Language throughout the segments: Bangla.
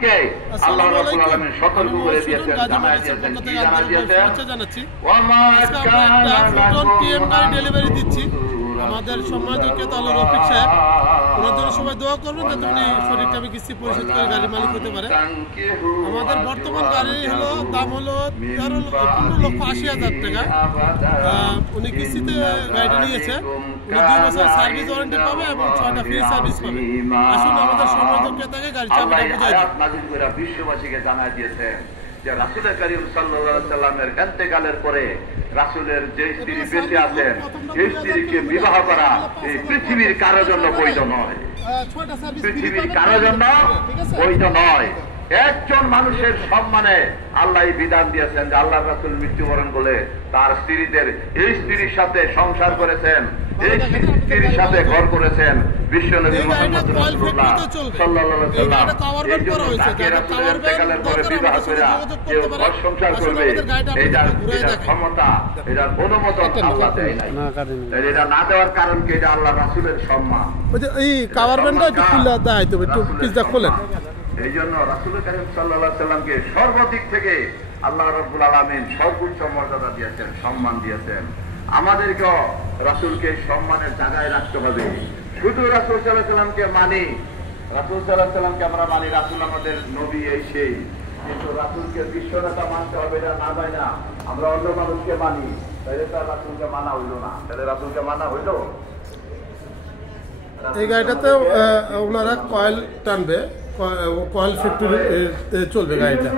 আল্লাহ রাব্বুল আলামিন সতর্ক করে দিয়েছেন, জানায় দিয়েছেন, কি জানায় দিয়েছেন? ডেলিভারি দিচ্ছি আমাদের সম্মানিত ক্রেতা আল্লাহ রফিক সাহেব, ওনার জন্য সবাই দোয়া করবেন যাতে উনি শরীরটা কিস্তি পরিশোধ করে গাড়ির মালিক হতে পারে। আমাদের বর্তমান গাড়ির দাম হলো 15,80,000 টাকা। উনি কিস্তিতে গাড়িটা নিয়েছে, উনি 2 বছর সার্ভিস ওয়ারেন্টি পাবে এবং 6টা ফ্রি সার্ভিস পাবে। আসুন আমাদের সম্মানিত ক্রেতাকে গাড়ি চাবিটা বুঝাই দিই। বিশ্ববাসীকে জানায় দিয়েছেন যে রাসূল করিম সাল্লাল্লাহু আলাইহি সাল্লামের ইন্তেকালের পরে রাসূলের যে স্ত্রী বেঁচে আছেন সেই স্ত্রীকে বিবাহ করা এই পৃথিবীর কারোর জন্য বৈধ নয়, পৃথিবীর কারোর জন্য বৈধ নয়। একজন মানুষের সম্মানে আল্লাহ বিধান দিয়েছেন যে আল্লাহ রাসূল মৃত্যুবরণ করলে তার স্ত্রীদের এই স্ত্রীর সাথে সংসার করেছেন, এই স্ত্রীর সাথে ঘর করেছেন বিশ্বনবী মুহাম্মদ রাসূলুল্লাহ সাল্লাল্লাহু আলাইহি ওয়াসাল্লাম সংসার করবে এটা ক্ষমতা, এটা অনুমোদন আল্লাহ দেয় নাই। এটা না দেওয়ার কারণ কি? এটা আল্লাহ রাসূলের সম্মান। এই কাভার ব্যান্ডটা একটু খুলে দেয় তো, একটু পিছটা খোলেন। এই জন্য রাসূল করিম সাল্লাল্লাহু আলাইহি সাল্লামকে সর্বদিক থেকে আল্লাহ রাব্বুল আলামিন সর্বোচ্চ মর্যাদা দিয়েছেন, সম্মান দিয়েছেন। আমাদেরকেও রাসূলকে সম্মানের জায়গায় রাখতে হবে। শুধু রাসূল সাল্লাল্লাহু আলাইহি সাল্লামকে মানি, রাসূল সাল্লাল্লাহু আলাইহি সাল্লামকে আমরা মানি, রাসূল আমাদের নবী এই সেই, কিন্তু রাসূলকে বিশ্বনেতা মানতে হবে এটা না হয় না। আমরা অন্য মানুষকে মানি, তাহলে তার রাসূলকে মানা হইল না, তাহলে রাসূলকে মানা হইল। এই গাড়িটাতে ওনারা কয়েল টানবে, কয়েল ফ্যাক্টরি চলবে গাড়িটা।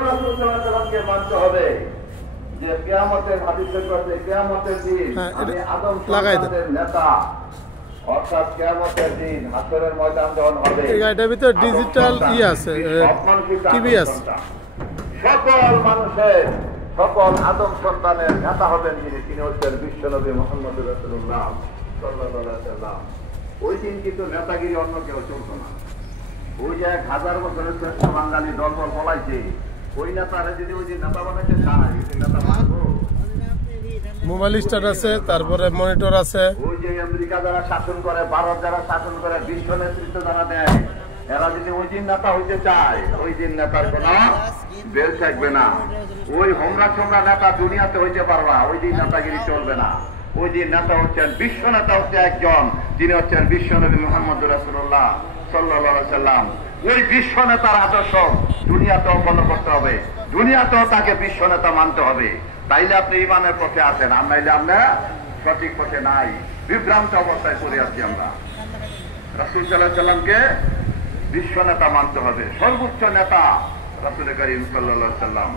মানতে হবে যে কিয়ামতের হাদিসে আছে কিয়ামতের দিন আমি আদম সন্তানদের নেতা, অর্থাৎ কিয়ামতের দিন হাসরের ময়দান যখন হবে এই গাড়িটার ভিতরে ডিজিটাল আছে, টিভি আছে। সকল মানুষের সকল আদম সন্তানের নেতা হবেন তিনি হচ্ছেন বিশ্বনবী মুহাম্মদ রাসূলুল্লাহ সাল্লাল্লাহু আলাইহি ওয়াসাল্লাম। ওই দিন কিন্তু নেতাগিরি অন্য কেউ চলতো না। ওই যে 1000 বছরের শ্রেষ্ঠ বাঙালি দলবল বলাইছে, ওই নেতারা যদি ওই যে নেতা বানাইতে চায় নেতা বানাবো। মোবাইল স্টার আছে, তারপরে মনিটর আছে। ওই যে আমেরিকা যারা শাসন করে, ভারত যারা শাসন করে, বিশ্ব নেতৃত্ব যারা দেয়, এরা যদি ওই দিন নেতা হইতে চায় ওই দিন নেতার কোন বেল থাকবে না। ওই হোমরা ছোমরা নেতা দুনিয়াতে হইতে পারবা, ওই দিন নেতাগিরি চলবে না। ওই দিন নেতা হচ্ছেন বিশ্ব নেতা, হচ্ছে একজন, যিনি হচ্ছেন বিশ্বনবী মুহাম্মদ রাসূলুল্লাহ সাল্লাল্লাহু আলাইহি ওয়াসাল্লাম। ওই বিশ্ব নেতার আদর্শ দুনিয়াতেও ফলো করতে হবে, দুনিয়াতেও তাকে বিশ্ব নেতা মানতে হবে। তাইলে আপনি ইমানের পথে আছেন, আর নাইলে আমরা সঠিক পথে নাই, বিভ্রান্ত অবস্থায় পড়ে আছি আমরা। রাসূল সাল্লাল্লাহু আলাইহি ওয়াসাল্লামকে বিশ্ব নেতা মানতে হবে, সর্বোচ্চ নেতা রাসূল করিম সাল্লাল্লাহু আলাইহি ওয়াসাল্লাম।